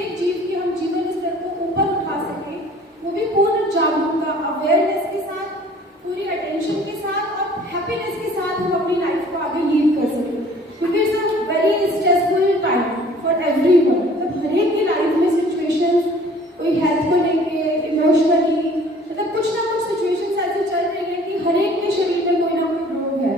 प्रत्येक जीव की हम जीवन स्तर को ऊपर उठा सकें, वो भी पूर्ण जागरूकता, अवेयरनेस के साथ, पूरी अटेंशन के साथ और हैप्पीनेस के साथ हम अपनी लाइफ को आगे लीड कर सकें, क्योंकि it's a very stressful time for everyone. मतलब हर एक की लाइफ में सिचुएशंस, कोई हेल्थ को लेके, इमोशनली, मतलब कुछ ना कुछ सिचुएशंस ऐसे चल रही है कि हर एक के शरीर में कोई ना कोई रोग है,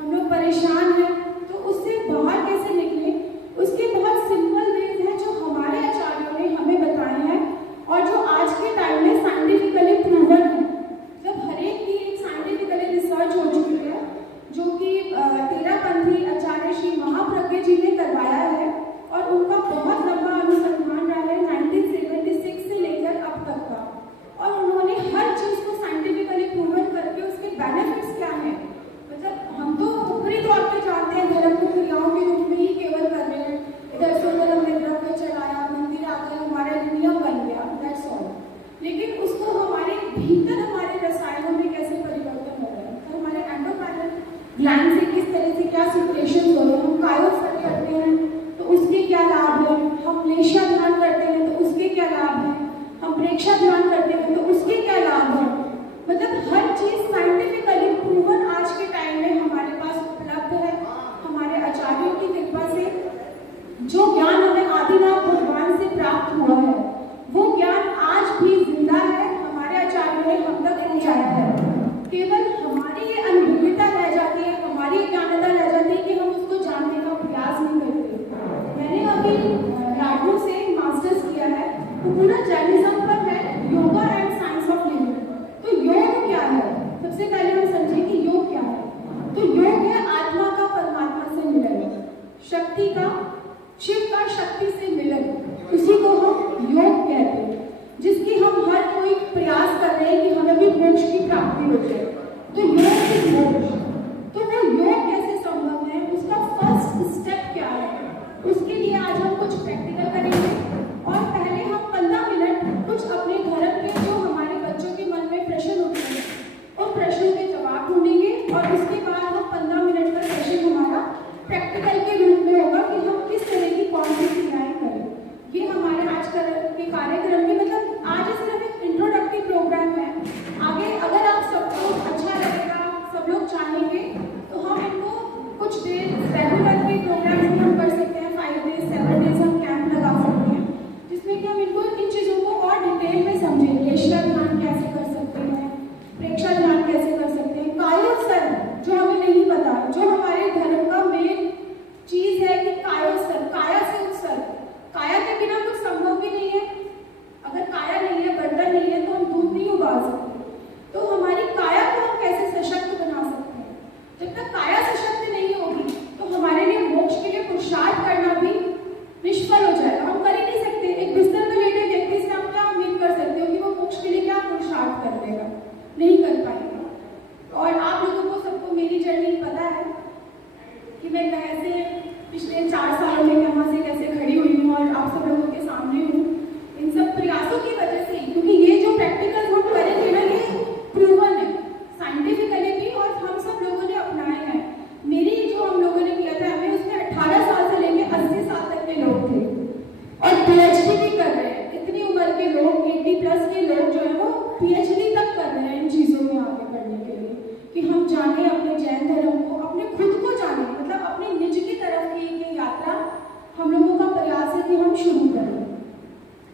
हम लोग परेशान हैं। तो उससे बाहर कैसे निकले, उसके बहुत सिंपल वेज हैं जो हमारे आचार्यों ने हमें बताए हैं और जो आज के टाइम में साइंटिफिकली प्रूवन है। जब हर एक की एक साइंटिफिकली रिसर्च हो चुकी है, जो कि तेरापंथी आचार्य श्री महाप्रज्ञ जी ने करवाया है और उनका बहुत लंबा अनुसंधान रहा है 1976 से लेकर अब तक का, और उन्होंने हर चीज को साइंटिफिकली प्रूवन करके उसके बेनिफिट्स क्या है। मतलब हम तो ऊपरी तौर पे जानते हैं धर्म को क्रियाओं के रूप में ही केवल कर रहे हैं, इधर से उधर हमने द्रव्य चढ़ाया, मंदिर आ गए, हमारा नियम बन गया, दैट्स ऑल। लेकिन उसको हमारे भीतर हमारे रसायनों में कैसे परिवर्तन हो रहा है, तो हमारे एंडोक्राइनल ग्लैंड से किस तरह से क्या सिक्रेशंस हो रहे हैं, हम कायोस्फेर करते हैं तो उसके क्या लाभ है, हम लेशा ध्यान करते हैं तो उसके क्या लाभ है, हम प्रेक्षा ध्यान करते हैं तो उसके क्या लाभ है। मतलब हर चीज साइंटिफिकली प्रूवन आज के टाइम में हमारे पास उपलब्ध है। हमारे आचार्यों की कृपा से जो ज्ञान हमें आदिनाथ भगवान से प्राप्त हुआ है, वो ज्ञान आज भी जिंदा है, हमारे आचार्यों ने हम तक पहुंचाया है। केवल हमारी ये अनुभवता रह जाती है, हमारी ज्ञानता रह जाती है कि हम उसको जानने का प्रयास नहीं करते। मैंने अभी राजू से मास्टर्स किया है, वो पूरा जैनिज्म पर है, yoga and science of living. तो योग क्या है, सबसे पहले हम समझें कि योग क्या है। तो योग है आत्मा का परमात्मा से मिलन, शक्ति का शिव का शक्ति से मिलन, उसी को हम योग कहते हैं, जिसकी हम हर कोई प्रयास कर रहे हैं कि हमें भी मोक्ष की प्राप्ति हो जाए। तो योग इज मोक्ष। तो वो योग कैसे संभव है, उसका फर्स्ट स्टेप क्या है, उसके लिए आज हम कुछ प्रैक्टिकल करेंगे। और पहले हम 15 मिनट कुछ अपने धर्म के जो हमारे बच्चों के मन में प्रश्न उठते हैं, उन प्रश्नों के जवाब ढूंढेंगे और उसके बाद हम 15 मिनट का सेशन हमारा प्रैक्टिकल के रूप में होगा कि हम किस तरह की कौन सी क्रियाएं करें। ये हमारे आज के कार्यक्रम में, मतलब आज सिर्फ एक इंट्रोडक्टरी प्रोग्राम है। आगे अगर आप सबको अच्छा लगेगा, सब लोग चाहेंगे, तो हम इनको कुछ देर रेगुलर के प्रोग्राम भी हम कर सकते हैं। 5 डेज 7 डेज हम कैंप लगा सकते हैं, जिसमें कि हम इनको इन चीज़ों को और डिटेल में समझेंगे। लेशा ध्यान कैसे कर सकते हैं, प्रेक्षा ध्यान कैसे कर सकते हैं, कायोस्फेर जो हमें नहीं पता, जो हमारे धर्म का मेन चीज है कि कायोस्फेर, काया से उत्सर्ग, काया के बिना कुछ संभव भी नहीं है। अगर काया नहीं है, बर्तन नहीं है, तो हम दूध नहीं उबाल सकते। तो हमारी काया को हम कैसे सशक्त बना सकते हैं। जब तक काया सशक्त नहीं होगी तो हमारे लिए मोक्ष के लिए पुरुषार्थ करना भी निष्फल हो जाएगा, हम कर ही नहीं सकते। एक बिस्तर में लेटे व्यक्ति से आप क्या उम्मीद कर सकते हो कि वो मोक्ष के लिए क्या पुरुषार्थ कर लेगा, नहीं कर पाएगा। और आप लोगों को सबको मेरी जर्नी पता है कि मैं कैसे पिछले 4 सालों में कहाँ से कैसे खड़ी हुई हूँ और आप सब लोगों के सामने हूँ, इन सब प्रयासों की वजह से। क्योंकि ये जो प्रैक्टिकल हम करेंगे ना, ये प्रूवन है साइंटिफिकली भी, और हम सब लोगों ने अपनाए हैं। मेरी जो हम लोगों ने किया था, हमें उसमें 18 साल से लेकर 80 साल तक के लोग थे और PhD भी कर रहे हैं। इतनी उम्र के लोग, 80+ के लोग जो है वो PhD तक कर रहे हैं इन चीज़ों में आगे बढ़ने के लिए, कि हम जाने अपने जैन धर्म को, अपने खुद को जाने, मतलब अपने निज की तरफ की ये यात्रा हम लोगों का प्रयास है कि हम शुरू करें।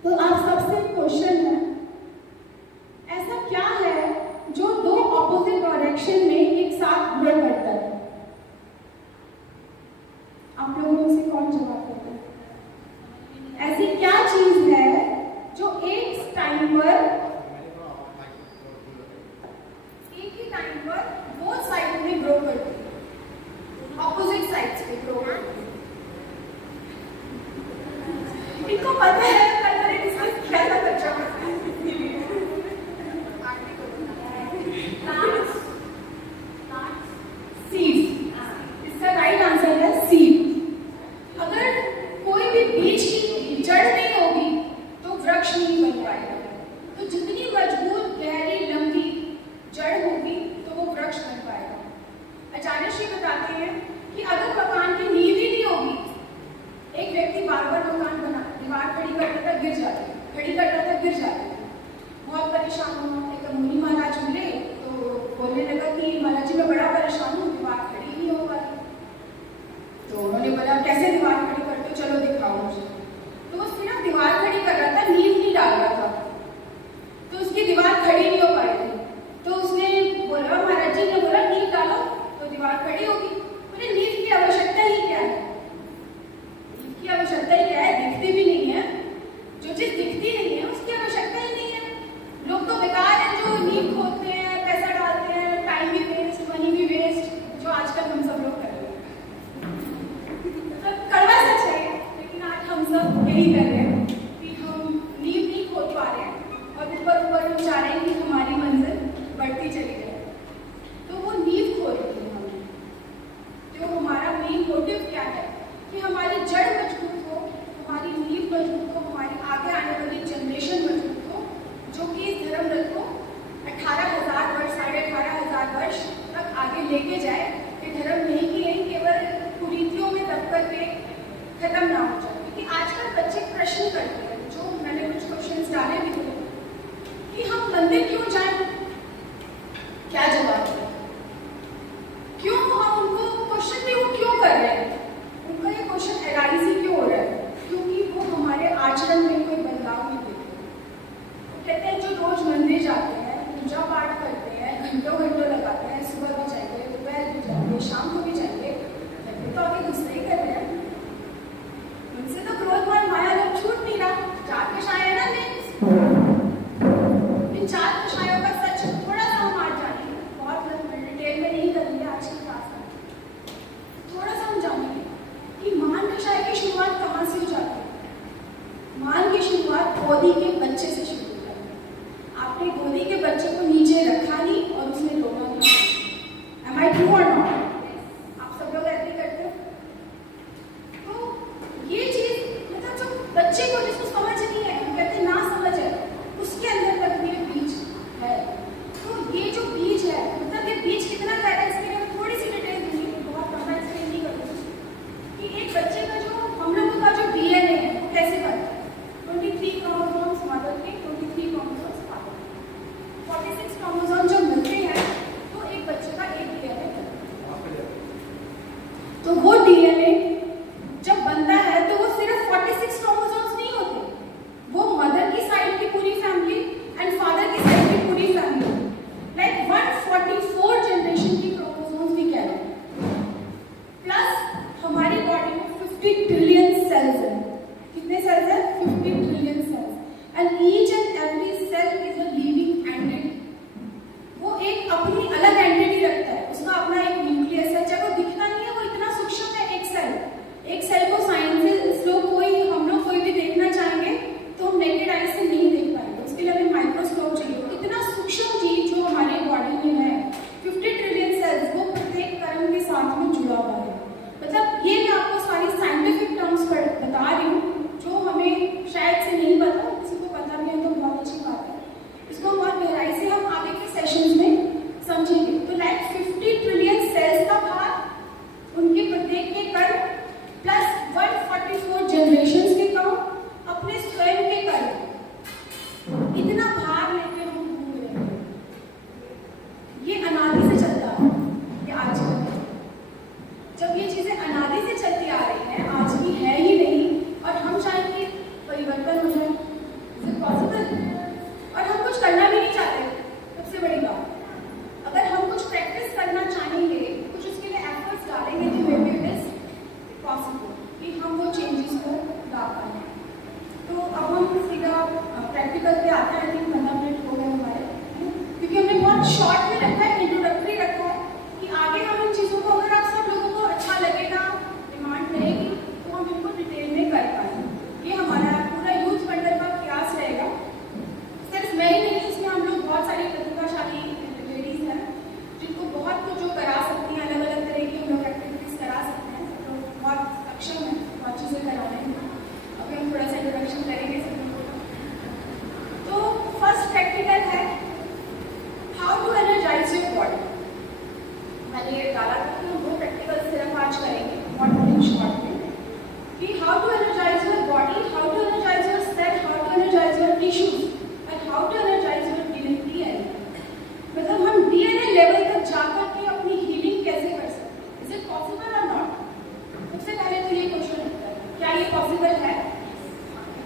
तो आप सबसे क्वेश्चन है, ऐसा क्या है जो 2 ऑपोजिट डायरेक्शन में एक साथ ग्रो करता है? आप लोगों में से कौन जवाब करता है? ऐसी क्या चीज है जो एक टाइम पर बोथ साइड में ग्रो करती है, ऑपोजिट साइड्स पे ग्रो करती है? इनको पता है, पर मैंने डिस्कस किया था बच्चों के साथ। सीड्स, इसका राइट आंसर है सीड। अगर कोई भी बीज की जड़ नहीं होगी तो वृक्ष नहीं बन पाएगा। तो वजूद को, हमारी आगे आने वाली जनरेशन वजूद को, जो कि इस धर्म रथ को 18,000 वर्ष, 18,500 वर्ष तक आगे लेके जाए। ये धर्म नहीं कि यही केवल कुरीतियों में दब करके खत्म ना हो जाए। क्योंकि आजकल बच्चे प्रश्न करते हैं, जो मैंने कुछ क्वेश्चंस डाले भी थे कि हम मंदिर क्यों जाएं, क्या जवाब है? क्यों हम उनको क्वेश्चन भी वो क्यों कर रहे हैं, उनका ये क्वेश्चन एराइज ही क्यों हो रहा है? क्योंकि वो हमारे आचरण में कोई बदलाव नहीं देखते। कहते हैं जो रोज मंदिर जाते हैं, पूजा पाठ करते हैं, घंटों घंटों लगाते हैं, सुबह भी जाएंगे, दोपहर भी जाएंगे, शाम को भी जाएंगे, तो आगे दूसरे ही कर रहे हैं। उनसे तो क्रोध और माया लोग छूट नहीं रहा। चार विषय है ना, इन चार विषयों का सच थोड़ा सा हम आज जानेंगे, बहुत डिटेल में नहीं करेंगे आज की क्लास में। थोड़ा सा हम जानेंगे कि मान विषय की शुरुआत कहाँ से हो जाती है। मान की शुरुआत गोदी के बच्चे से शुरू हो जाती है। आपने गोदी के बच्चे को नीचे रखा नहीं और उसने रोना नहीं। Am I true or not? आप सब लोग एग्री करते हो? तो ये चीज मतलब जो बच्चे को जिसको समझ नहीं है, हम कहते ना समझ है, उसके अंदर तक ये बीज है। तो ये जो बीज है, मतलब ये बीज कितना गहरा है, इसके लिए मैं थोड़ी सी डिटेल दूंगी, बहुत लंबा एक्सप्लेन नहीं करूँगी। कि एक बच्चे का जो हम लोगों का जो डीएनए है वो कैसे बनता है। 23 क्रोमोसोम्स मदर के, 23 क्रोमोसोम्स फादर के, 46 क्रोमोसोम जब मिलते हैं तो एक बच्चे का एक डीएनए बनता है। तो वो डीएनए जब बनता है तो वो सिर्फ 46 क्रोमोसोम्स नहीं होते, वो मदर की साइड की पूरी फैमिली एंड फादर की साइड की पूरी फैमिली, लाइक 144 जनरेशन की क्रोमोसोम्स भी कह रहे हैं। प्लस हमारी बॉडी में 50 ट्रिलियन सेल्स हैं। कितने सेल्स हैं? 50 trillion cells. And each and every cell is a living entity. वो एक अपनी अलग एंटिटी रखता है, उसका अपना एक न्यूक्लियस है, चाहे वो दिखता नहीं है, वो इतना सूक्ष्म है। एक सेल को साइंस लोग कोई भी देखना चाहेंगे तो हम नेकेड आई से नहीं देख पाएंगे, उसके लिए हमें माइक्रोस्कोप चाहिए। इतना सूक्ष्म चीज जो हमारी बॉडी में है, 50 ट्रिलियन सेल्स, वो प्रत्येक कर्म के साथ में जुड़ा हुआ है। मतलब ये मैं आपको सारी साइंटिफिक टर्म्स पर बता रही हूँ, जो हमें शायद से नहीं पता, किसी को पता भी है तो बहुत अच्छी बात है। इसको हम बहुत गहराई से हम आगे के सेशंस में समझेंगे। तो लाइक 50 ट्रिलियन सेल्स का भाग, उनके प्रत्येक के कर्म प्लस 144 जनरेशंस के काम, अपने स्वयं के कर्म, इतना भार लेके हम घूम रहे हैं। ये अनादि से चलता है, ये आज का है। जब ये चीजें अनादि से चलती आ रही हैं, आज की है ही नहीं, और हम चाहें कि परिवर्तन हो जाए, इज इट पॉसिबल? और हम कुछ करना भी नहीं चाहते। सबसे बड़ी बात, अगर हम कुछ प्रैक्टिस करना चाहेंगे, कुछ उसके लिए एफर्ट्स डालेंगे, तो may be it is possible कि हम वो चेंजेस को ला पाए। तो अब हम सीधा प्रैक्टिकल पे आते हैं। आई थिंक 15 मिनट हो गए हमारे, क्योंकि हमने बहुत शॉर्ट में रखा है, इंट्रोडक्टरी रखा है कि आगे हम इन चीज़ों को, अगर आप सब लोगों को अच्छा लगेगा, डिमांड रहेगी, तो हम इनको डिटेल में कर पाएंगे। ये हमारा पूरा यूथ फंडर का प्रयास रहेगा। सिर्फ मैं ही नहीं, इसमें हम लोग बहुत सारी प्रतिभाशाली लेडीज हैं जिनको बहुत कुछ जो करा सकती हैं, अलग अलग तरह की हम लोग एक्टिविटीज करा सकते हैं। तो बहुत सक्षम है बहुत चीज़ें कराने में। अभी हम थोड़ा सा इंट्रोडक्शन करेंगे सब लोगों का। तो फर्स्ट प्रैक्टिकल है how to energise your body. मैंने ये डाला था कि हम वो प्रैक्टिकल सिर्फ आज करेंगे, बहुत शॉर्ट में, कि how to energise your body, how to energise your cell, how to energise your tissues, and how to energise your DNA. मतलब हम डीएनए लेवल तक जाकर के अपनी हीलिंग कैसे कर सकते हैं? इज इट पॉसिबल और नॉट? सबसे पहले तो ये क्वेश्चन होता है, क्या ये पॉसिबल है?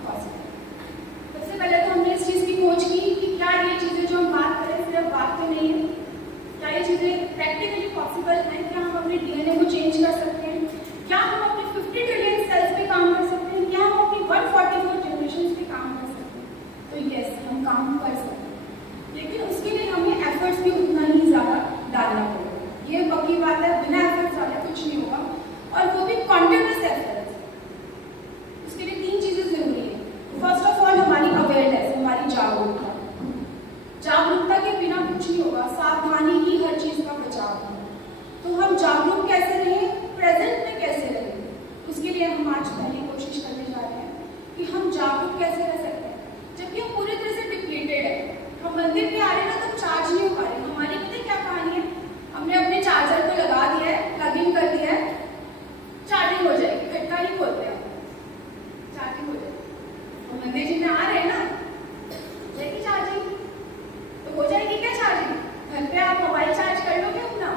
पॉसिबल। सबसे पहले तो हमने इस चीज़ की खोज की कि क्या ये चीज़ें जो हम बात करें सिर्फ बात तो नहीं है, क्या ये चीज़ें प्रैक्टिकली पॉसिबल हैं? क्या हम अपने डीएनए को चेंज कर सकते हैं? क्या हम अपने 50 ट्रिलियन सेल्स पे काम कर सकते हैं? क्या हम अपनी 144 जनरेशन पे काम कर सकते हैं? तो जागरूक कैसे रह सकते हैं जबकि हम पूरी तरह से डिप्लीटेड है। हम मंदिर पे आ रहे हैं ना तो चार्ज नहीं हो पा रहे। हमारी पता है क्या कहानी है, हमने अपने चार्जर को लगा दिया है, प्लग इन कर दिया है, चार्जिंग हो जाएगी, खटका नहीं खोलते हैं, चार्जिंग हो जाएगी। तो मंदिर जी में आ रहे हैं ना, जाएगी चार्जिंग, तो हो जाएगी क्या चार्जिंग? घर पे आप मोबाइल चार्ज कर लोगे अपना?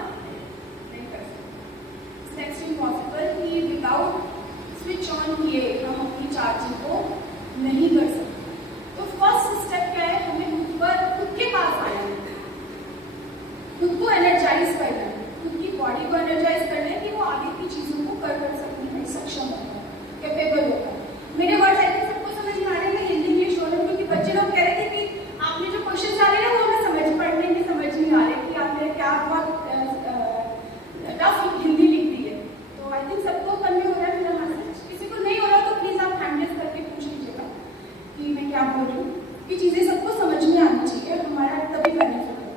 नहीं कर सकते। नेक्स्ट इम्पॉसिबल कि विदाउट स्विच ऑन किए हम अपनी चार्जिंग को नहीं कर सकते। तो फर्स्ट स्टेप क्या है, हमें खुद के पास आना है, खुद को एनर्जाइज करना है, खुद की बॉडी को एनर्जाइज करना है कि वो आगे की चीजों को कर सकने में सक्षम होता है, कैपेबल होता है। मेरे वर्ड्स आई थिंक सबको समझ में आ रहे हैं, हिंदी इंग्लिश दोनों, क्योंकि बच्चे लोग कह रहे थे कि आपने जो क्वेश्चन डाले ना वो हमें समझ पढ़ने में समझ नहीं आ रहे कि आपने क्या बहुत टफ हिंदी लिख दी है। तो आई थिंक सबको कन्वे हो रहा है मेरा मैसेज। किसी को नहीं हो रहा तो प्लीज आप हैंड रेज करके पूछ लीजिएगा कि मैं क्या बोल रही हूँ। ये चीजें सबको समझ में आनी चाहिए, हमारा तभी बेनिफिट है।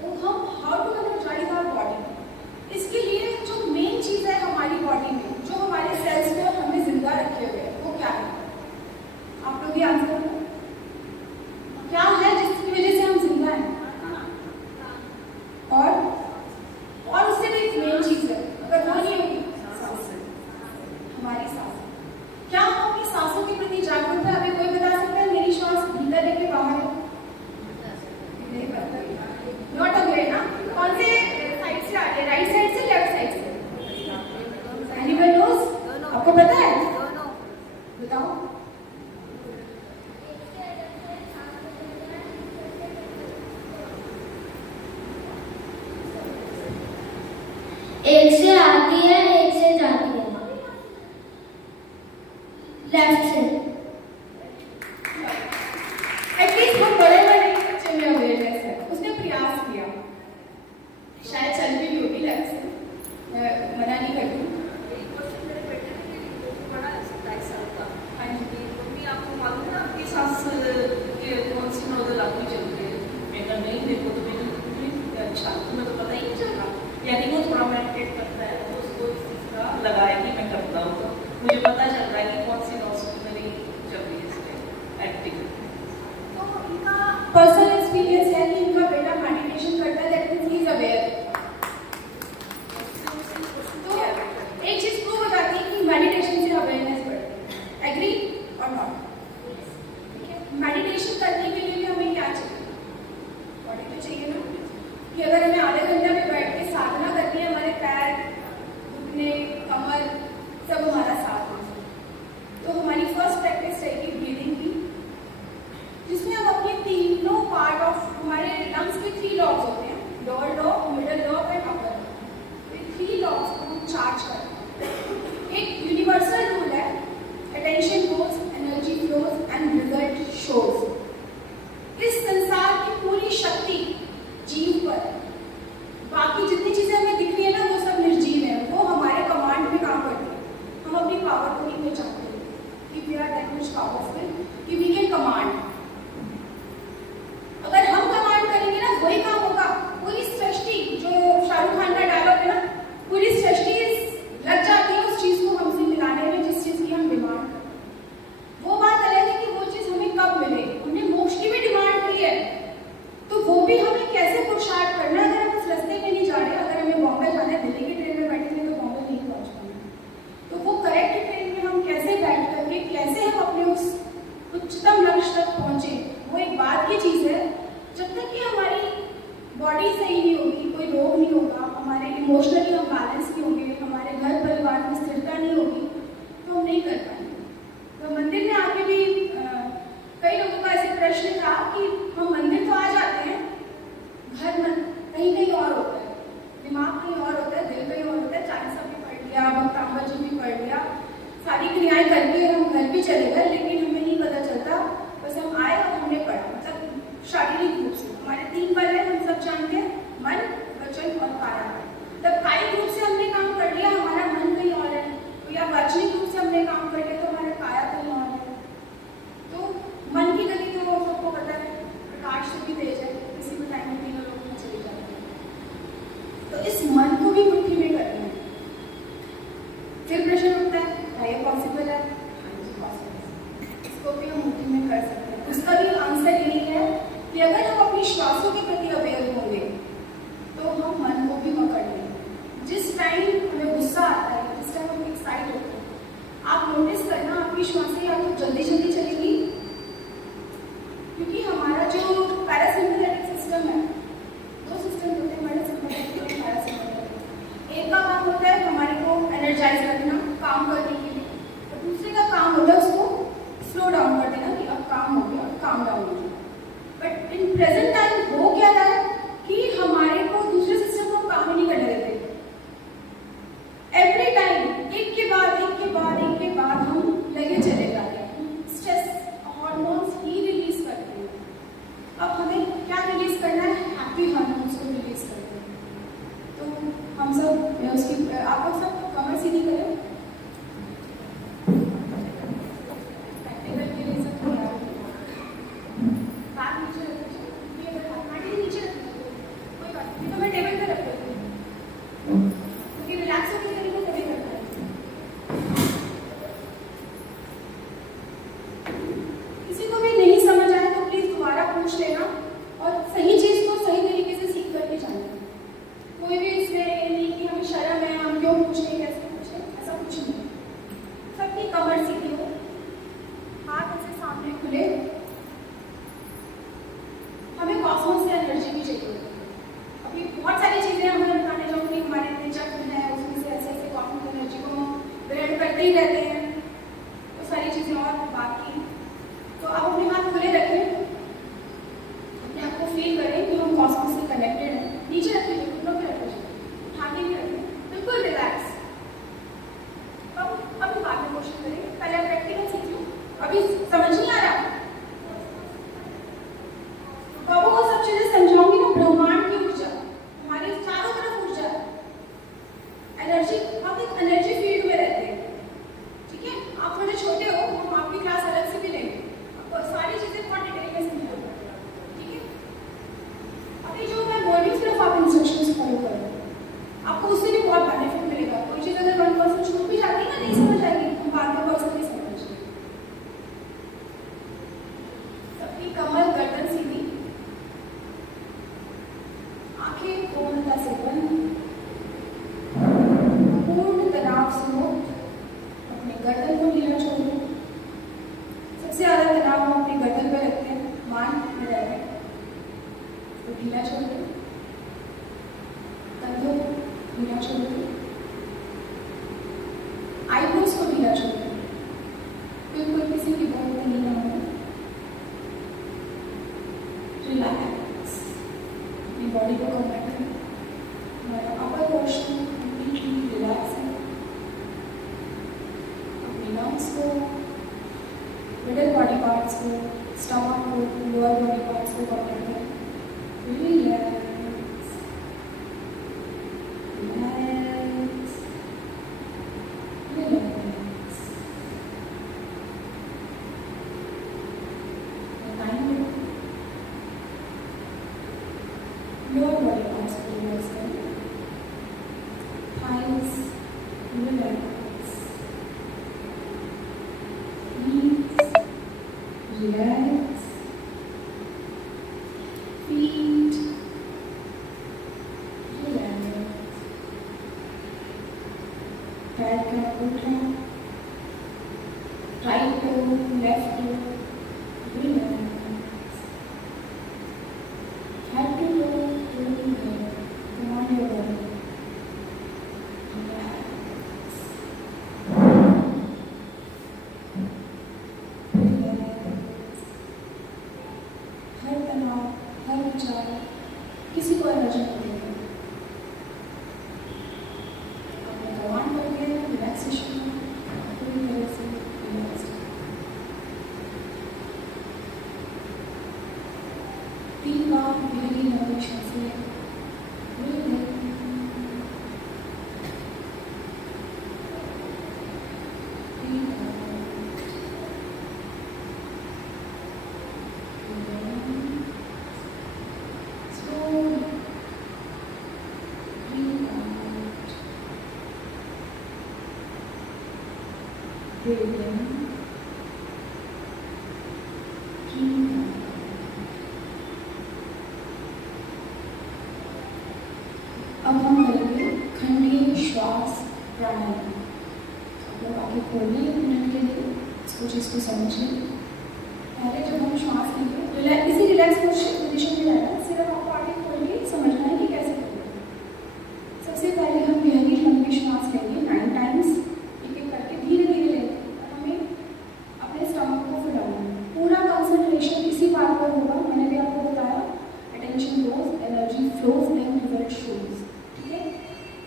तो हम how to energise our body, इसके लिए जो मेन चीज है हमारी बॉडी में, जो हमारे सेल्स को हमें जिंदा रखे हुए है, वो क्या है? आप लोग ये आंसर करो, क्या है जिसकी वजह से हम जिंदा हैं? और उससे भी एक मेन चीज है, अगर वो नहीं होगी हमारी सांस। क्या हम अपनी सांसों के प्रति जागरूक है? अभी कोई बता सकता है मेरी श्वास भीतर लेके बाहर है? नहीं पता, नॉट अवेयर ना। कौन से साइड से आ रही है, राइट साइड से लेफ्ट साइड से? Anyone knows? आपको पता है? बताओ। एक से आती है, एक से जाती है, लेफ्ट से। एटलीस्ट हम बड़े बच्चे में अवेयरनेस है, उसने प्रयास किया, शायद चल भी होगी लेफ्ट से, मैं मना नहीं करती। आपको मालूम है आपकी सांस ये कौन सी नोजल आपकी चल रही है? मैं कहा नहीं, देखो तो मैंने अच्छा, तुम्हें तो पता ही नहीं चल रहा। यानी वो थोड़ा मेडिटेट करता है तो उसको इस चीज का लगा है कि मैं करता हूँ तो मुझे पता चल रहा है कि कौन सी नोजल मेरी चल रही है इसमें एक्टिव। तो इनका पर्सनल एक्सपीरियंस है कि इनका बेटा मेडिटेशन करता है, that means he is aware. तो एक चीज प्रूव हो जाती है कि मेडिटेशन से अवेयरनेस बढ़ती है। एग्री और नॉट? मेडिटेशन करने के लिए भी हमें क्या चाहिए? बॉडी तो चाहिए ना, कि अगर हमें आधे घंटे में बैठ के साधना करनी है, हमारे पैर, घुटने, कमर सब हमारा साथ है। तो हमारी फर्स्ट प्रैक्टिस रहेगी ब्रीदिंग की, जिसमें हम अपने तीनों पार्ट ऑफ हमारे लंग्स के 3 लॉब्स होते हैं, lower lobe, middle lobe and upper lobe. ये 3 लॉब्स को हम चार्ज करते हैं। एक यूनिवर्सल रूल है, attention goes, energy flows and result shows. इस संसार की पूरी शक्ति जीव पर है। बाकी जितनी चीजें हमें दिख रही है ना वो सब निर्जीव है, वो हमारे कमांड में काम करती है। हम अपनी पावर को नहीं पहचानते कि we are that much powerful कि वी कैन कमांड। अगर हम कमांड करेंगे ना वही काम होगा। पूरी सृष्टि, जो शाहरुख खान का डायलॉग है ना, पूरी सृष्टि लग जाती है उस चीज को हमसे मिलाने में जिस चीज की हम डिमांड करें। वो बात अलग है कि वो चीज हमें कब मिले। हमने मोक्ष की भी डिमांड की है, तो वो भी हमें कैसे पुरुषार्थ करना है। अगर हम उस रास्ते में नहीं जा रहे, अगर हमें बॉम्बे जाना है, दिल्ली की ट्रेन में बैठेंगे तो बॉम्बे नहीं पहुंच पाएंगे। तो वो करेक्ट ट्रेन में हम कैसे बैठ करके कैसे हम अपने उस उच्चतम लक्ष्य तक पहुंचे, वो एक बात की चीज है। जब तक कि हमारी बॉडी सही नहीं होगी, कोई रोग नहीं होगा, हमारे इमोशनली हम बैलेंस नहीं होंगे, हमारे घर परिवार में स्थिरता नहीं होगी, तो हम नहीं कर पाएंगे। तो मंदिर में आके भी कई लोगों का ऐसे प्रश्न था कि हम मंदिर तो आ जाते हैं, घर मन कहीं कहीं और होता है, दिमाग कहीं और होता है, दिल कहीं और होता है। चालीसा भी पढ़ लिया, भक्तांबर जी भी पढ़ लिया, सारी क्रियाएं करके हम घर भी चले गए, लेकिन हमें नहीं पता चलता। बस हम आए और हमने पढ़ा, मतलब शारीरिक रूप से हमारे 3 बल है, हम सब जानते हैं, मन, वचन और काया। तब कायिक रूप से हमने काम कर लिया, हमारा मन कहीं और है, या वाचनिक रूप से हमने काम कर लिया तो हमारा काया कहीं और है। तो मन की गति तो सबको पता है, प्रकाश जिंदगी में कर सकते हैं। उसका भी आंसर यही है कि अगर हम अपनी श्वासों के प्रति अवेयर होंगे तो हम मन को भी पकड़ लेंगे। जिस टाइम हमें गुस्सा आता है, जिस टाइम हम एक्साइट होते हैं, आप नोटिस करना आपकी श्वासें या तो जल्दी जल्दी चलेगी, क्योंकि हमारा जो पैरासिम्पैथेटिक सिस्टम है, दो सिस्टम होते हैं हमारे सिम्पैथेटिक और पैरासिम्पैथेटिक। एक का काम होता है हमारे को एनर्जाइज रखना, काम करने के लिए, और दूसरे का काम होता है उसको स्लो डाउन कर देना कि अब काम हो गया, काम डाउन हो गया। बट इन प्रेजेंट टाइम हो क्या रहा है कि हमारे को दूसरे सिस्टम को काम ही नहीं करने देते। एवरी टाइम एक के बाद एक के बाद एक के बाद हम लगे चले जाते हैं, स्ट्रेस हार्मोन्स ही रिलीज करते हैं। अब हमें क्या रिलीज करना है? हैप्पी हार्मोन्स को रिलीज करते हैं। तो हम सब उसकी आप लोग सब कमर सीधी करें, प्रैक्टिकल के लिए सब तैयार हैं। हाथ नीचे रख दीजिए, ये हाथ माटी नीचे रख दीजिए, कोई बात नहीं, तो मैं टेबल पे रख देती हूँ क्योंकि रिलैक्स होने के लिए तो कभी करना है। किसी को भी नहीं समझ आए तो प्लीज दोबारा पूछ लेना और सही चीज को सही तरीके से सीख करके जाना। कोई भी इसमें ये नहीं कि हमें शर्म है, हम क्यों पूछ रहे, कैसे पूछे, ऐसा कुछ नहीं। सबकी कमर सीधी हो, हाथ ऐसे सामने खुले। हमें कॉस्मोस से एनर्जी भी चाहिए। अभी बहुत सारी चीजें हम बताने जाऊंगी, हमारे इतने चक्र है, उसमें से ऐसे ऐसे कॉस्मिक एनर्जी को हम ग्रहण करते ही रहते हैं, तो सारी चीजें और बाकी। तो आप अपने हाथ खुले रखें, अपने आप को फील करें कि हम कॉस्मोस से कनेक्टेड हैं। नीचे रख लीजिए, घुटनों पे रख लीजिए, उठाने भी रखें, बिल्कुल रिलैक्स। अब अभी बाद में क्वेश्चन करेंगे, पहले आप प्रैक्टिकल सीख लो। अभी समझ नहीं आ रहा तो वो सब चीजें समझाऊंगी ना। ब्रह्मांड की ऊर्जा, हमारे चारों तरफ ऊर्जा है, एनर्जी, हम एक एनर्जी फील्ड में रहते हैं, ठीक है। आप थोड़े छोटे हो, हम आपकी क्लास अलग से भी लेंगे, आपको सारी चीजें बहुत डिटेल में समझाऊंगा, ठीक है। अभी जो मैं बोल रही हूँ सिर्फ आप इंस्ट्रक्शंस फॉलो करो, आपको उससे भी बहुत बेनिफिट मिलेगा। कोई चीज अगर 1% छूट भी जाती है ना, नहीं समझ आएगी, हम बाद में पर्सन नहीं समझेंगे। सबकी कमर गर्दन सीधी, आंखें पूर्णता से बंद, पूर्ण तनाव से मुक्त, अपने गर्दन को ढीला छोड़ो। सबसे ज्यादा तनाव हम अपने गर्दन पर रखते हैं, मान में रहते हैं, तो ढीला छोड़ दो, कंधों को ढीला छोड़ दो, आईब्रोज को ढीला छोड़ दो, बिल्कुल किसी की बहुत नहीं ना हो। रिलैक्स, अपनी बॉडी को कम रखें, हमारा अपर पोर्शन कंप्लीटली रिलैक्स है। अपने लंग्स को, मिडल बॉडी पार्ट्स को, स्टमक को, लोअर बॉडी पार्ट्स को कम रखें। Relax, relax, relax. टाइम लो, लोअर बॉडी पार्ट्स को रिलैक्स करें, thighs relax, knees relax, feet relax, पैर का अंगूठा, right toe, left toe relax, head to toe, come on your body. Relax. Relax. हर तनाव, हर विचार किसी को एनर्जी नहीं देगा। आपने भगवान कर दिया रिलैक्सेशन में, पूरी तरह से रिलैक्स। 3 बार धीरे धीरे सांसें लें, breathe in, प्राणायाम। आप लोग आगे खोलिए 1 मिनट के लिए, इसको चीज़ को समझिए। पहले जब हम श्वास लेंगे, इसी रिलैक्स पोजीशन में रहना, सिर्फ आपको आगे खोल के समझना है कि कैसे करें। सबसे पहले हम गहरी लंबी श्वास लेंगे 9 टाइम्स, एक एक करके धीरे धीरे लेंगे और हमें अपने स्टमक को फुलाना है। पूरा कंसंट्रेशन इसी बात पर होगा, मैंने भी आपको बताया, attention grows, energy flows and result shows. ठीक है,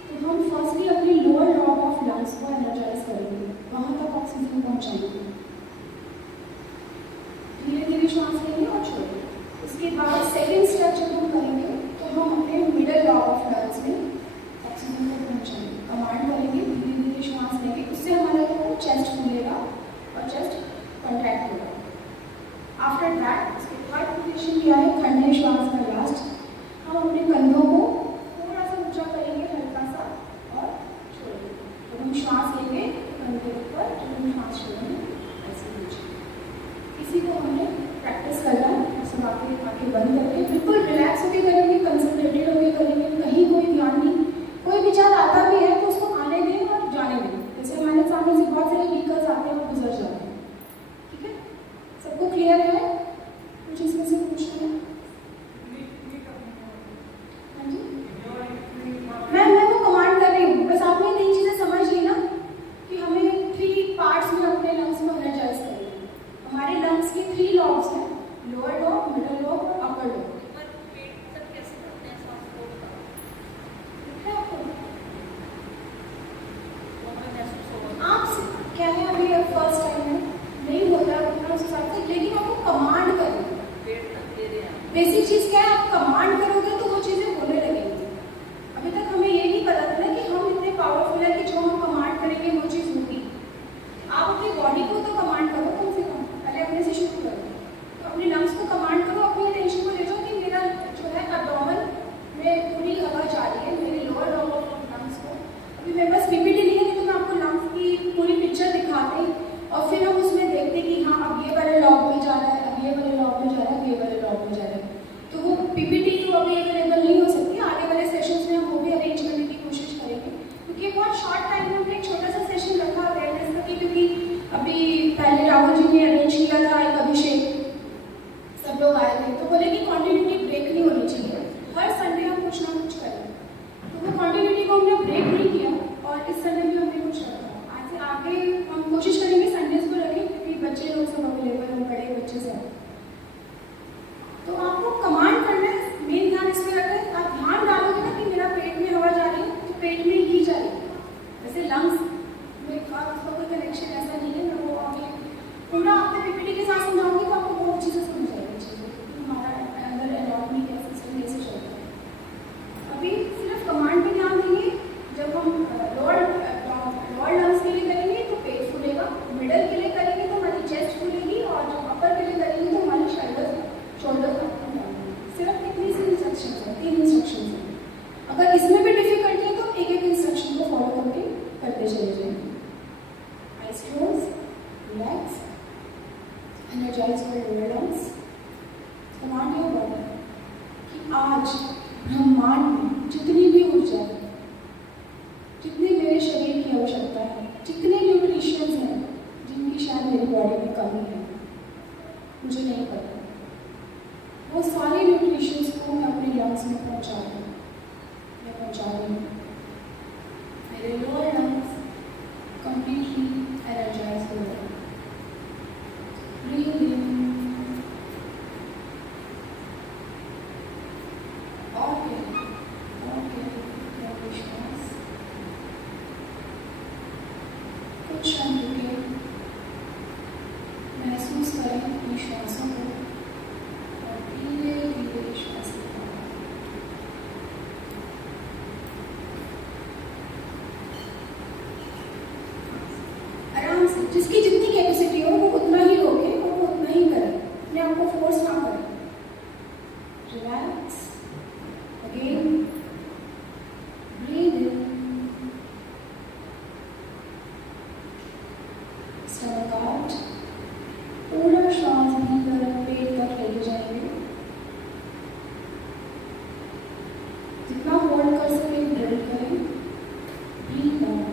तो हम फर्स्टली अपनी लोअर लॉब ऑफ लंग्स को एनर्जाइज करेंगे, वहाँ तक ऑक्सीजन पहुँचाएंगे। धीरे धीरे श्वास लेंगे और छोड़ेंगे। उसके बाद सेकेंड स्टेप जब हम करेंगे तो हम अपने मिडल लॉब ऑफ लंग्स में ऑक्सीजन को पहुँचाएंगे, कमांड करेंगे, धीरे धीरे श्वास लेंगे। उससे हमारा चेस्ट फूलेगा और चेस्ट कॉन्ट्रैक्ट होगा। आफ्टर दैट उसके थर्ड पोजीशन किया है खंडे श्वास का लास्ट, हम अपने कंधों को थोड़ा सा ऊंचा करेंगे, हल्का सा, और छोड़ेंगे। जब हम श्वास लेंगे कंधे ऊपर, जब हम श्वास छोड़ेंगे ऐसे नीचे। इसी को हमने प्रैक्टिस करना है। सब आंखें बंद करके बिल्कुल रिलैक्स होकर करेंगे, कंसंट्रेटेड होकर करेंगे, कहीं कोई ध्यान नहीं। कोई विचार आता भी है तो उसको आने दें और जाने दें। जैसे हमारे सामने से बहुत सारे व्हीकल्स आते हैं और गुजर जाते हैं। ठीक है, सबको क्लियर है? कुछ इसमें से पूछना है? हाँ जी, मैं वो कमांड कर रही हूँ, बस आपने 3 चीज़ें समझ ली ना कि हमें 3 पार्ट्स में अपने लंग्स को एनर्जाइज करना है। हमारे लंग्स के 3 लॉब्स हैं, लोअर लॉब, मिडल लॉब और अपर लॉब। आप क्या है, अभी फर्स्ट टाइम है, नहीं होता है उतना उस हिसाब से, लेकिन आपको कमांड करनी है। बेसिक चीज़ क्या है, आप कमांड करोगे तो वो चीज़ें होने लगेंगी। अभी तक हमें ये नहीं पता था ना कि हम इतने पावरफुल है कि जो हम कमांड करेंगे वो चीज़ होगी। आप अपनी बॉडी को तो कमांड करो, कम से कम पहले अपने से शुरू करो। तो अपने लंग्स को कमांड करो, अपनी अटेंशन को ले जाओ कि मेरा जो है एब्डोमेन में पूरी हवा जा रही है, मेरे लोअर लॉब ऑफ लंग्स को। अभी मेरे पास पीपीटी नहीं है, तो मैं आपको लंग्स की पूरी पिक्चर दिखाते और फिर हम उसमें देखते कि हाँ अब ये वाले लॉब में जा रहा है, अब ये वाले लॉब में जा रहा है, अब ये वाले लॉब में जा रहा है। तो वो पीपीटी तो अभी अवेलेबल नहीं हो सकती, आने वाले सेशंस में हम वो भी अरेंज करने की कोशिश करेंगे, क्योंकि बहुत शॉर्ट टाइम में हमने एक छोटा सा सेशन रखा अवेयरनेस का, क्योंकि अभी पहले राहुल जी ने अरेंज किया था एक अभिषेक, सब लोग आए थे, तो बोले कि कॉन्टिन्यूटी ब्रेक नहीं होनी चाहिए, हर संडे हम कुछ ना कुछ करें। तो वो कॉन्टिन्यूटी को हमने ब्रेक नहीं किया और इस संडे भी हमने कुछ रखा। आज से आगे हम कोशिश करेंगे संडेज को रखें, क्योंकि बच्चे लोग सब अवेलेबल हैं, बड़े बच्चे सब। तो आपको कमांड करना है, मेन ध्यान इसमें रखना है। आप ध्यान डालोगे ना कि मेरा पेट में हवा जा रही है, तो पेट में ही जा रही है। जैसे लंग्स में उसका कोई कनेक्शन ऐसा नहीं है, मैं वो आगे पूरा आपको पीपीटी के साथ समझाऊंगी तो आपको बहुत चीज़ें समझ आएगी चीज़ें, हमारा अंदर एनाटॉमी का सिस्टम कैसे चलता है। अभी सिर्फ कमांड पे ध्यान देंगे। जब हम लोअर लंग्स के लिए करेंगे तो पेट फूलेगा, मिडल के लिए करेंगे तो हमारी चेस्ट फूलेगी, और जब अपर के लिए करेंगे तो हमारी शोल्डर सिर्फ इतनी सी इंस्ट्रक्शन है, 3 इंस्ट्रक्शन है। अगर इसमें भी डिफिकल्टी है तो एक एक इंस्ट्रक्शन को फॉलो करके करते चले जाएंगे। Eyes close, relax, energise your lower lungs. Command your body कि आज ब्रह्मांड में जितनी भी ऊर्जा है, जितनी मेरे शरीर की आवश्यकता है, जितने न्यूट्रिशंस हैं जिनकी शायद मेरी बॉडी में कमी है, मुझे नहीं पता, वो सारे न्यूट्रिशंस को मैं अपने लंग्स में पहुंचा रही हूँ। मैं पहुंचा रही हूँ। मेरे लोअर लंग्स कंप्लीटली एनर्जाइज हो रहे हैं। ब्रीथ इन और श्वास कुछ क्षण रुके, महसूस करें अपनी श्वासों को और धीरे धीरे श्वास लें। आराम से, जिसकी जितनी कैपेसिटी हो वो उतना ही रोके और वो उतना ही करें, अपने आप को फोर्स ना करें। रिलैक्स अगेन, ब्रीथ इन, स्टमक आउट, पूरा श्वास भीतर पेट तक लेके जाएंगे। जितना होल्ड कर सके होल्ड करें। ब्रीथ आउट,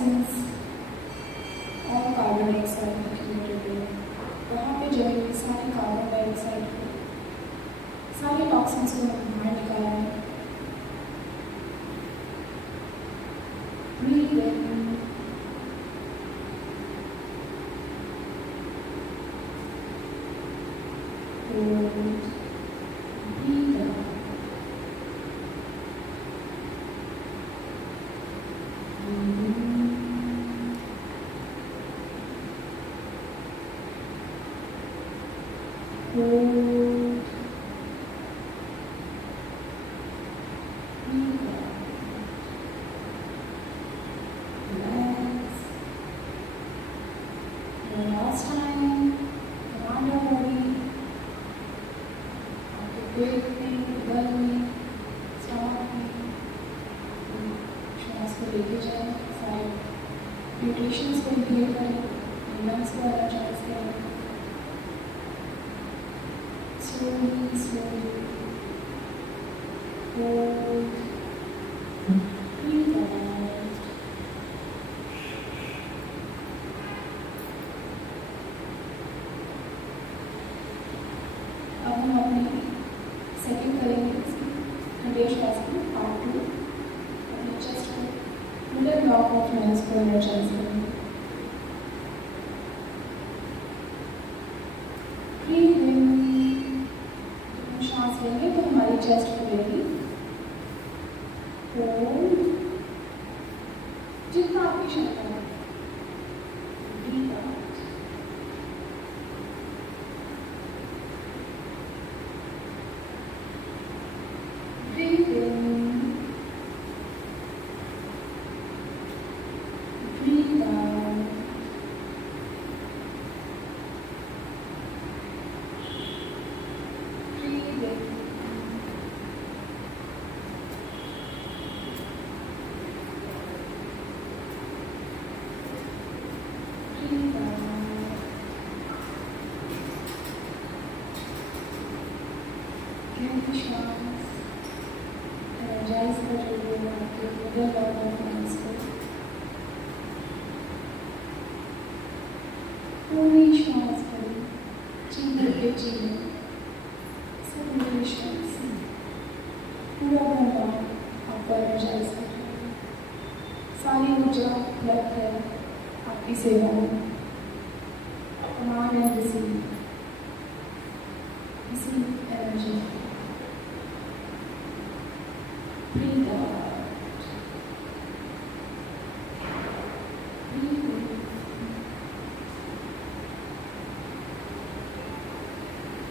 टॉक्सिन्स और कार्बन डाइऑक्साइड एक्यूमुलेटेड है। वहाँ पे जमी हुई सारी कार्बन डाइऑक्साइड को, सारे टॉक्सिन्स को हम बाहर निकाला है। Breathe in. Hold. Breathe out. Hold. Breathe out. Relax. One last time. Around your body. आपके पेट में, गल में, स्टमक में श्वास को लेके जाए, सारे न्यूट्रिशंस को इनहेल करें, लंग्स को एनर्जाइज करें। Slowly, slowly. Hold. Breathe out. अब हम अपने सेकंड करेंगे ठंडे श्वास की पार्ट 2। अपने चेस्ट को मिडल ब्लॉक ऑफ लंग्स को एनर्जाइज करेंगे। Breathe in. सांस लेंगे तो हमारी चेस्ट खुलेगी। होल्ड, जितना आपकी क्षमता है। Breathe out. Breathe in. Breathe out. Breathe in. Breathe out. गहरी श्वास एनर्जाइज कर रही है आपके मिडल ऑफ लंग्स को। पूरी श्वास करें, जीने के जीने पूरा घंटा आपको एनर्जाइज कर रहे हैं। सारी ऊर्जा उपलब्ध है आपकी सेवा में। Command and receive energy. Breathe out. Breathe in.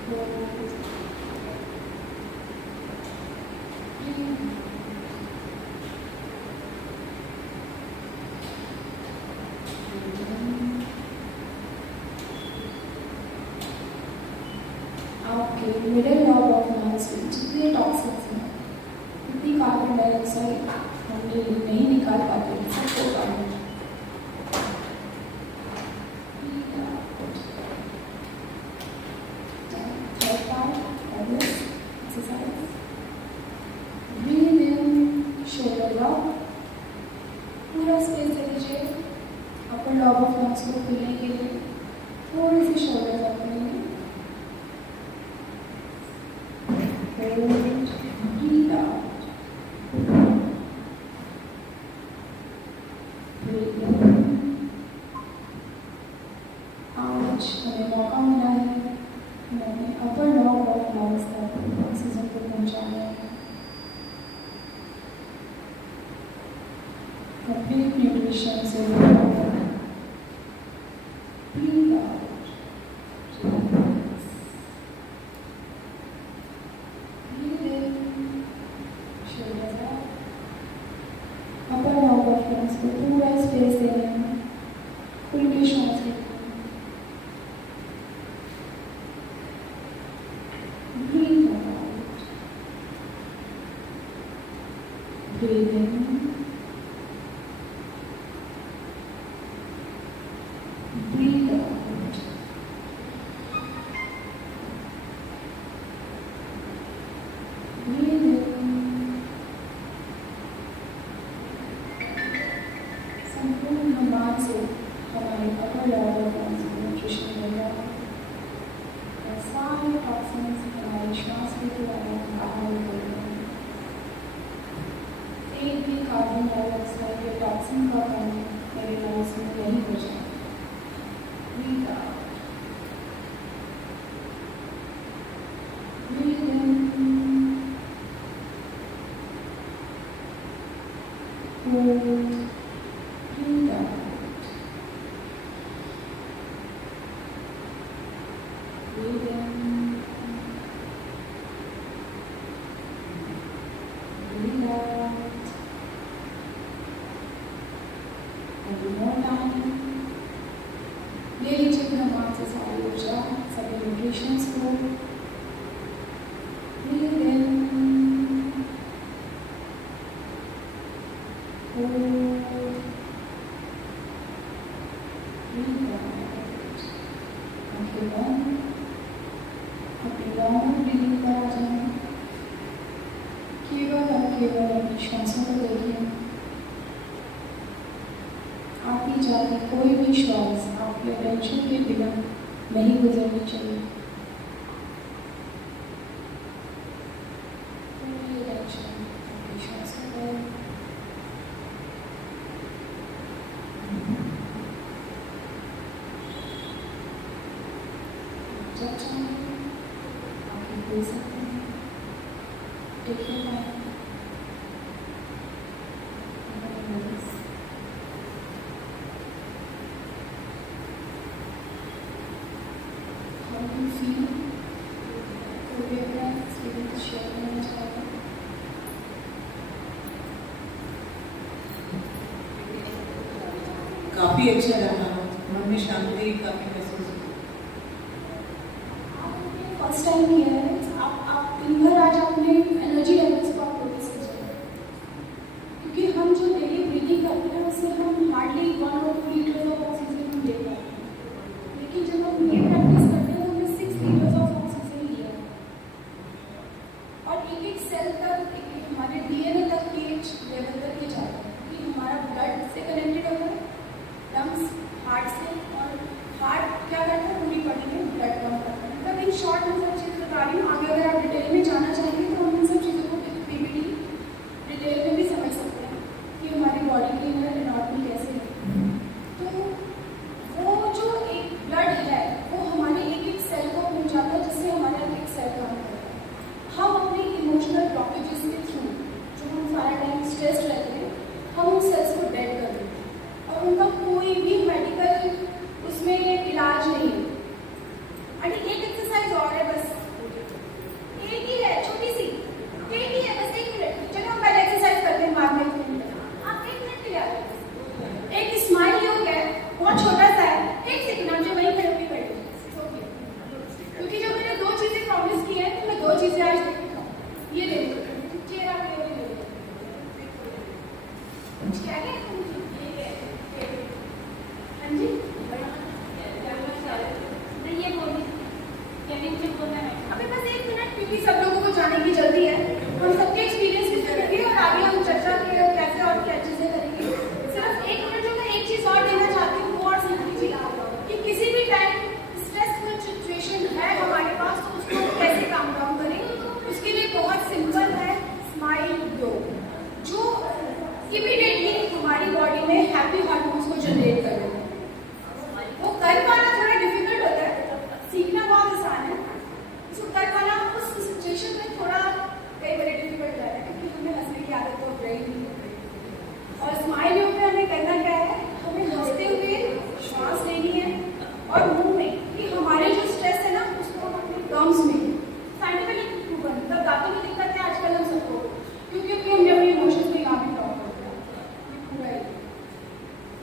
Hold. आपके मिडल लॉब ऑफ लंग्स में जितने टॉक्सिन्स हैं, जितनी कार्बन डाइऑक्साइड हम डेली नहीं निकाल पाते हैं, सबको काटें। Third part of this exercise. Breathe in, shoulder up. पूरा स्पेस दे दीजिए अपर लॉब ऑफ लंग्स को खुलने के लिए। थोड़ी सी शोल्डर अप करेंगे। Hold. Breathe out. Breathe in. आज हमें मौका मिला है मैंने अपर लॉब ऑफ लंग्स तक ऑक्सीजन को पहुंचाया है। कंप्लीट न्यूट्रिशन से breathe out. Relax. Breathe in. Shoulders up. Upper lobe of lungs को पूरा स्पेस देना है। खुल के श्वास लेना है। Breathe out. Breathe in. Breathe out. Breathe in. संपूर्ण Hold. Breathe out. Breathe in. Breathe out. And one more time. ले लीजिए अपना वहाँ से सारी ऊर्जा, सभी न्यूट्रिशंस को. Breathe in. Hold. Breathe out. आंखें बंद. अपनी लॉन्ग ब्रीदिंग पर आ जाएं. केवल अपनी श्वासों को देखिए. आती जाती कोई भी श्वास आपके अटेंशन के बिना नहीं गुजरनी चाहिए. पूरी अटेंशन आपकी श्वासों पर. जब चाहें आप ये बोल सकते हैं. Take your time. How do you feel? कोई भी अपना एक्सपीरियंस शेयर करना चाहेगा? काफी अच्छा रहा. मन में शांति काफी महसूस हुई. आपने फर्स्ट टाइम किया है. आप दिन भर आज अपने एनर्जी लेवल्स को आप नोटिस कीजिए. क्योंकि हम जो डेली ब्रीदिंग करते हैं उससे हम hardly 1 or 2 litres of oxygen हम ले पाते हैं. लेकिन जब हम ये प्रैक्टिस करते हैं तो हमें 6 लीटर्स ऑफ ऑक्सीजन लिया है. और एक एक सेल तक, एक हमारे डीएनए तक के लेवल तक ये जाता है. कि हमारा ब्लड से कनेक्टेड होता है, लंग्स हार्ट से, और हार्ट क्या करता है पूरी बॉडी में ब्लड पंप करता है. मतलब इन शॉर्ट में सब चीज़ बता रही हूँ. आगे अगर आप डिटेल में जाना चाहेंगे तो हम इन सब चीज़ों को पीपीटी डिटेल में भी समझ सकते हैं कि हमारी बॉडी की एनाटॉमी कैसे है. तो वो जो एक ब्लड है वो हमारे एक एक सेल को पहुँचाता है, जिससे हमारा एक एक सेल काम करता है. हम अपने इमोशनल ब्लॉकेजेस के थ्रू जो हम सारा टाइम स्ट्रेस रहते हैं, हम उन सेल्स को डेड कर देते हैं. और उनका कोई भी मेडिकल उसमें इलाज नहीं है. अरे एक एक्सरसाइज और है, बस एक ही है, छोटी सी एक ही है, बस 1 मिनट. चलो हम पहले एक्सरसाइज करते हैं, बाद में 1 मिनट. आप 1 मिनट के लिए आ जाओ. एक स्माइल योग है, बहुत छोटा सा है. 1 सेकंड आप जो वहीं खड़े होकर कर लीजिए. क्योंकि जब मैंने 2 चीजें प्रॉमिस की है तो मैं 2 चीजें आज देख रहा हूँ. ये ले लो चेयर, आप ले लो. क्या है हाँ जी, ये बोलिए. यानी मुझे बोलना है. अभी बस 1 मिनट, क्योंकि सब लोगों को जाने की जल्दी है. हम सबके एक्सपीरियंस भी करेंगे और आगे हम चर्चा के कैसे और क्या चीजें करेंगे. सिर्फ 1 मिनट जो मैं एक चीज और देना चाहती हूँ वो और समझ लीजिए कि किसी भी टाइम स्ट्रेसफुल सिचुएशन है हमारे पास तो उसको कैसे काम डाउन करें. उसके लिए बहुत सिंपल है स्माइल योग, जो इमीडिएटली हमारी बॉडी में हैप्पी हार्मोन्स को जनरेट कर देता है. वो कर पाना थोड़ा डिफिकल्ट होता है, सीखना बहुत आसान है. इसको कर पाना उस सिचुएशन में थोड़ा कई बार डिफिकल्ट रहता है, क्योंकि हमें हंसने की आदत तो रही नहीं. और स्माइल योग में हमें करना क्या है, हमें हंसते हुए श्वास लेनी है और मुंह में, कि हमारे जो स्ट्रेस है ना उसको हम अपने टर्म्स में साइंटिफिकली प्रूवन. मतलब दांतों में दिक्कत है आजकल हम सबको, क्योंकि हमने अपने इमोशंस में यहाँ भी टॉक कर दिया.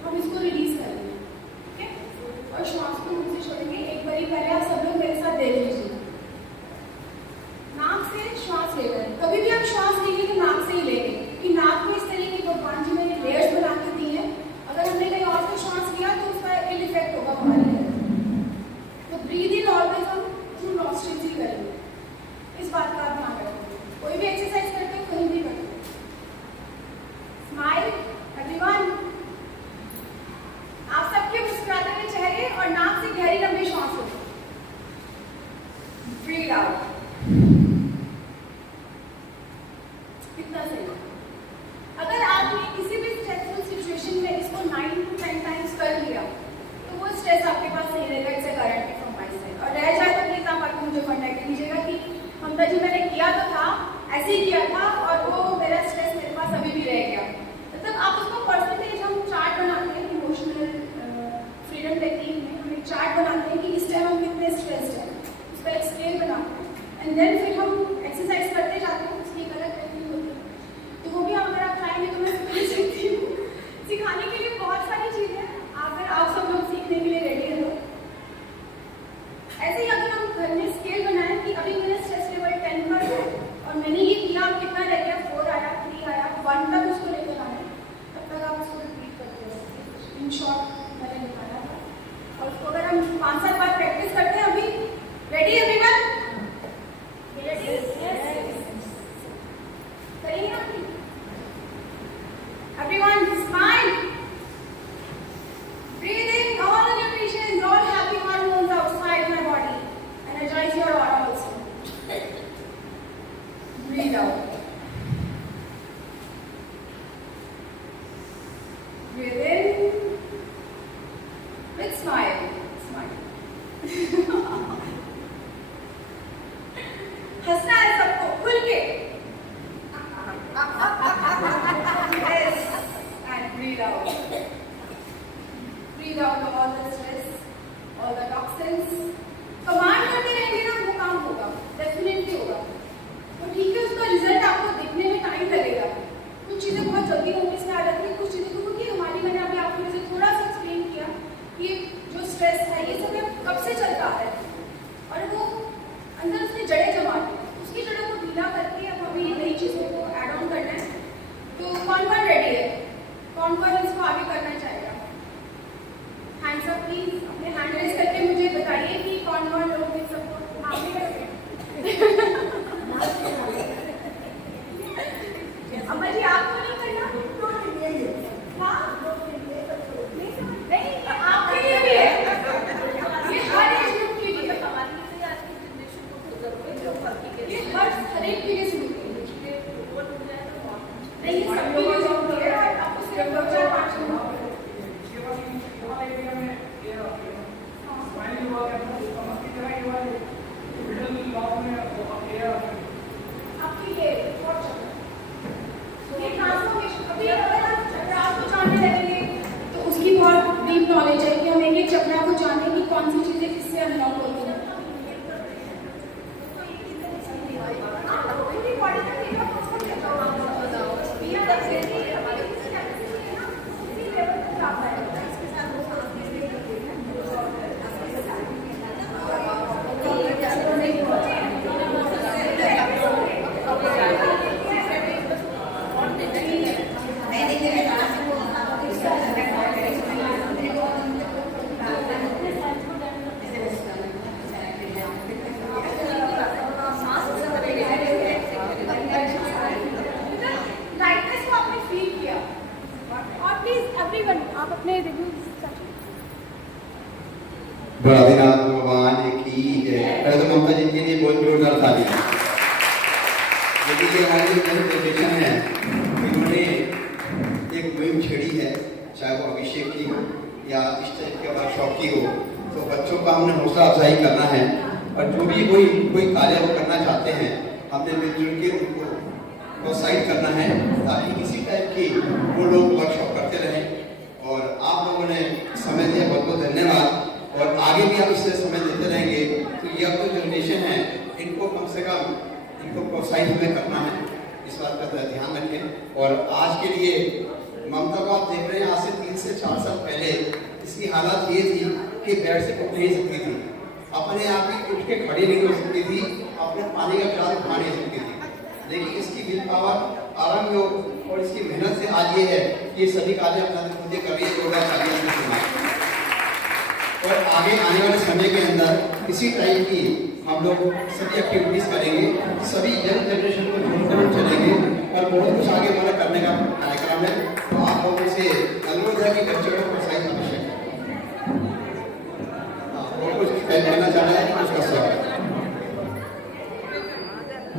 हम इसको रिलीज करेंगे. और श्वास को मुंह से छोड़ेंगे. एक बारी पहले आप सब लोग मेरे साथ देख लीजिए. नाक से श्वास लेकर, कभी भी आप श्वास लेंगे तो नाक से ही लेंगे, क्योंकि नाक में इस तरह की भगवान जी ने लेयर्स बना के दी है. अगर हमने कहीं और से श्वास लिया तो उसका इल इफेक्ट होगा हमारे लिए. तो ब्रीद इन ऑलवेज हम थ्रू नॉस्ट्रिल्स ही करेंगे. इस बात का आप ध्यान रखेंगे. कोई भी एक्सरसाइज करते हो कहीं भी करते हो. Smile everyone. आप सबके मुस्कुराते हुए चेहरे और नाक से गहरी लंबी श्वास लो. Breathe out. कितना सही. अगर आपने किसी भी स्ट्रेसफुल सिचुएशन में इसको 9 to 10 टाइम्स कर लिया तो वो स्ट्रेस आपके पास नहीं रहेगा. It's a guarantee from my side. और रह जाए तो प्लीज आप आके मुझे कॉन्टैक्ट कीजिएगा कि ममता जी मैंने किया तो था, ऐसे ही किया था और वो मेरा स्ट्रेस मेरे पास अभी भी रह गया. मतलब मतलब आप उसको परसेंटेज, हम चार्ट बनाते हैं इमोशनल फ्रीडम टेक्निक में, हम एक चार्ट बनाते हैं कि इस टाइम हम कितने स्ट्रेस्ड हैं, उस पर एक स्केल बनाते हैं, एंड देन फिर हम एक्सरसाइज करते जाते हैं, उसकी एक अलग टेक्निक होती है। तो वो भी अगर आप चाहेंगे तो मैं सिखा सकती हूँ। सिखाने के लिए बहुत सारी चीज़ें हैं, अगर आप सब लोग सीखने के लिए रेडी हैं तो ऐसे ही अगर हम घर में स्केल बनाएं कि अभी मेरा स्ट्रेस लेवल 10 पर है और मैंने ये किया, कितना रह गया, 4 आया, 3 आया, 1 तक उसको लेकर आना है, तब तक आप उसको रिपीट करते हो। इन शॉर्ट मैंने निकाला था, और उसको अगर हम 5-7 बार प्रैक्टिस करते हैं, अभी रेडी एवरीवन? रेडी? करेंगे आप? Everyone smile, breathing all the nutrition, all happy hormones outside my body, energize your aura also. Breathe out. Breathe in with smile. Smile. हंसना है सबको, खुल के. Yes. And breathe out. Breathe out all the stress, all the toxins. Command करते रहेंगे ना, वो काम होगा, डेफिनेटली होगा। तो ठीक है, उसका रिजल्ट आपको दिखने में टाइम लगेगा। कुछ चीज़ें बहुत जल्दी होने से आ जाती हैं, कुछ चीज़ें तो क्योंकि हमारी, मैंने अभी आपको जैसे थोड़ा सा एक्सप्लेन किया कि जो स्ट्रेस है ये सब कब से चलता है और वो अंदर उसने जड़ें जमा दी, उसकी जड़ों को ढीला करके अब हमें नई चीज़ों को ऐड ऑन करना है। तो कौन कौन रेडी है? कौन कौन इसको आगे करना चाहेगा? हैंड्स अप प्लीज, अपने हैंड रेज करके मुझे बताइए कि कौन कौन लोग इन सबको आगे करेंगे। अम्मा जी आपको नहीं करना? हाँ? नहीं, आपके लिए भी है, ये हर एज ग्रुप के लिए, ये हर एक के लिए सुनती है, नहीं सबके लिए सुनती है, आपको सिर्फ 4-5 मिनट आपकी ये ट्रांसफॉर्मेशन। अभी अगर हम चक्रास को जानने लगेंगे तो उसकी बहुत डीप नॉलेज है कि हम एक चक्रा को जाने की कौन सी चीजें किससे अनलॉक होती हैं। भोलानाथ भगवान की जय। पहले तो ममता जी के लिए बहुत जोरदार ताली। लेकिन ये हमारी जो जनरेशन है, इन्होंने एक मुहिम छेड़ी है, चाहे वो अभिषेक की हो या इस टाइप के वर्कशॉप की हो, तो बच्चों का हमने हौसला अफजाई करना है और जो भी कोई कार्य वो करना चाहते हैं, हमने मिलजुल के उनको प्रोत्साहित करना है ताकि किसी टाइप की वो लोग वर्कशॉप करते रहें। और आप लोगों ने समय दिया, बहुत बहुत धन्यवाद। और आगे भी आप इससे समय देते रहेंगे तो ये अब जो जनरेशन है, इनको कम से कम इनको प्रोत्साहित हमें करना है, इस बात का ध्यान रखें। और आज के लिए ममता को आप देख रहे हैं, आज से 3 से 4 साल पहले इसकी हालत ये थी कि बेड से उठ नहीं सकती थी, अपने आप ही उठ के खड़ी नहीं हो सकती थी, अपने पानी का गिलास उठा नहीं सकती थी। लेकिन इसकी विल पावर, आराम योग और इसकी मेहनत से आज ये है कि ये सभी कार्य अपना खुद कर रही है। और आगे आने वाले समय के अंदर इसी टाइप की हम लोग सभी एक्टिविटीज करेंगे